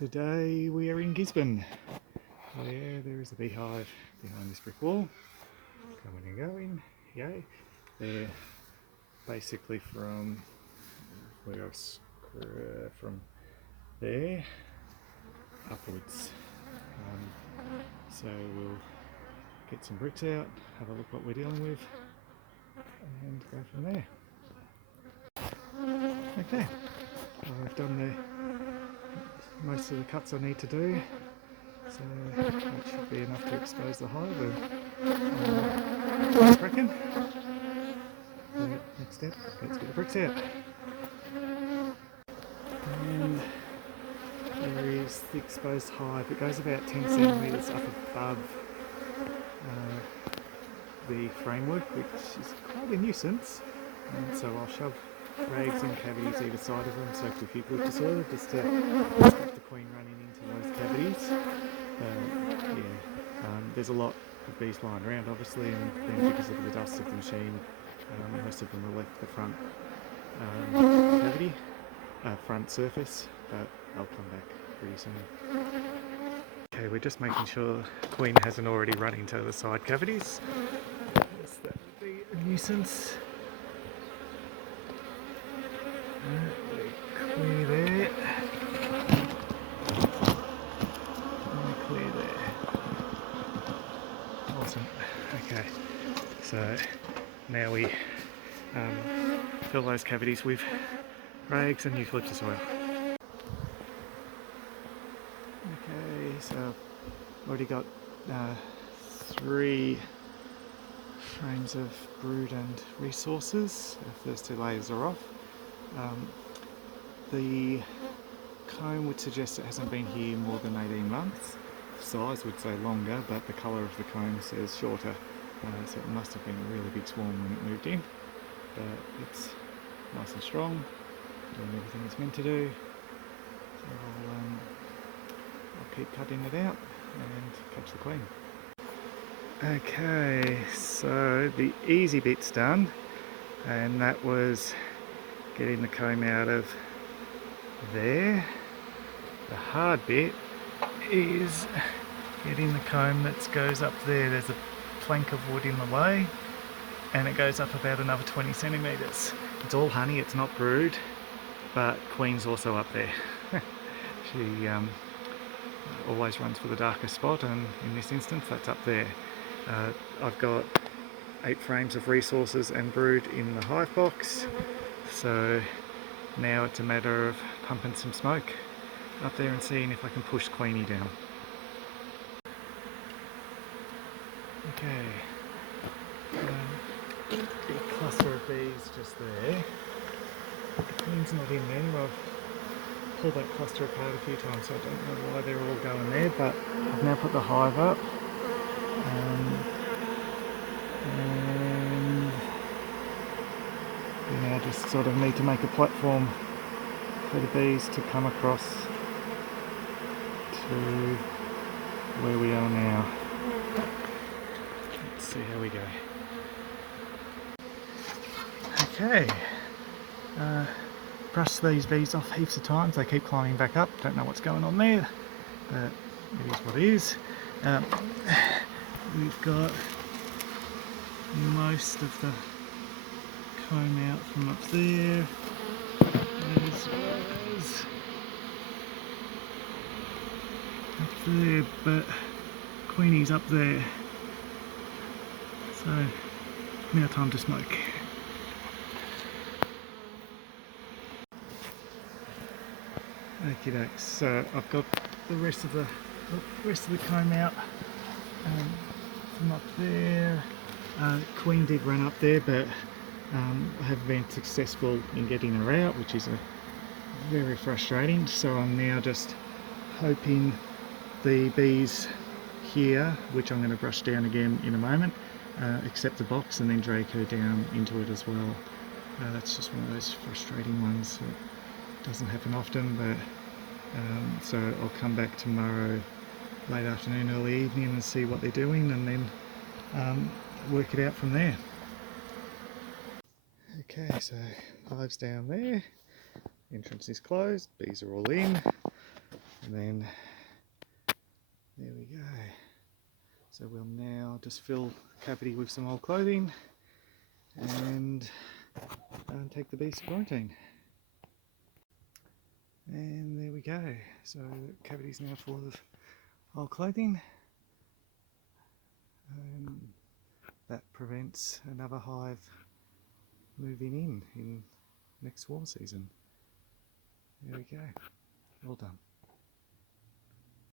Today we are in Gisborne. Oh yeah, there is a beehive behind this brick wall. Coming and going, yay. They're basically from from there upwards. So we'll get some bricks out, have a look what we're dealing with, and go from there. Okay, well, I've done most of the cuts I need to do, so that should be enough to expose the hive. I reckon. Next step, let's get the bricks out. And there is the exposed hive. It goes about 10 centimetres up above the framework, which is quite a nuisance. And so I'll shove rags and cavities either side of them, soaked with eucalyptus oil, just to stop the queen running into those cavities. There's a lot of bees flying around, obviously, and then because of the dust of the machine, most of them will left the front cavity, front surface, but I'll come back pretty soon. Okay, we're just making sure the queen hasn't already run into the side cavities. Yes, that would be a nuisance. Clear there. Clear there. Awesome. Okay, so now we fill those cavities with rags and eucalyptus oil. Okay, so I've already got 3 frames of brood and resources. The first 2 layers are off. The comb would suggest it hasn't been here more than 18 months. Size would say longer, but the colour of the comb says shorter. So it must have been a really big swarm when it moved in. But it's nice and strong, doing everything it's meant to do. So I'll keep cutting it out and catch the queen. Okay, so the easy bit's done, and that was getting the comb out of there. The hard bit is getting the comb that goes up there. There's a plank of wood in the way, and it goes up about another 20 centimetres. It's all honey, it's not brood, but Queen's also up there. She always runs for the darkest spot, and in this instance that's up there. I've got 8 frames of resources and brood in the hive box, so now it's a matter of pumping some smoke up there and seeing if I can push Queenie down. Okay, a cluster of bees just there. The queen's not in there. I've pulled that cluster apart a few times, so I don't know why they're all going there, but I've now put the hive up. And we now just sort of need to make a platform for the bees to come across to where we are now. Let's see how we go. Okay, brushed these bees off heaps of times. They keep climbing back up. Don't know what's going on there, but it is what it is. We've got most of the comb out from up there, as well as up there, but Queenie's up there, so now time to smoke. Okie dokes, so I've got the rest of the comb out from up there. Queen did run up there, but I haven't been successful in getting her out, which is very frustrating. So I'm now just hoping the bees here, which I'm going to brush down again in a moment, accept the box and then drag her down into it as well. That's just one of those frustrating ones that doesn't happen often, but so I'll come back tomorrow late afternoon, early evening and see what they're doing, and then work it out from there. Okay, so hive's down there, entrance is closed, bees are all in, And then there we go. So we'll now just fill the cavity with some old clothing and take the bees to quarantine. And there we go. So the cavity is now full of old clothing. That prevents another hive moving in next swarm season. There we go. Well done.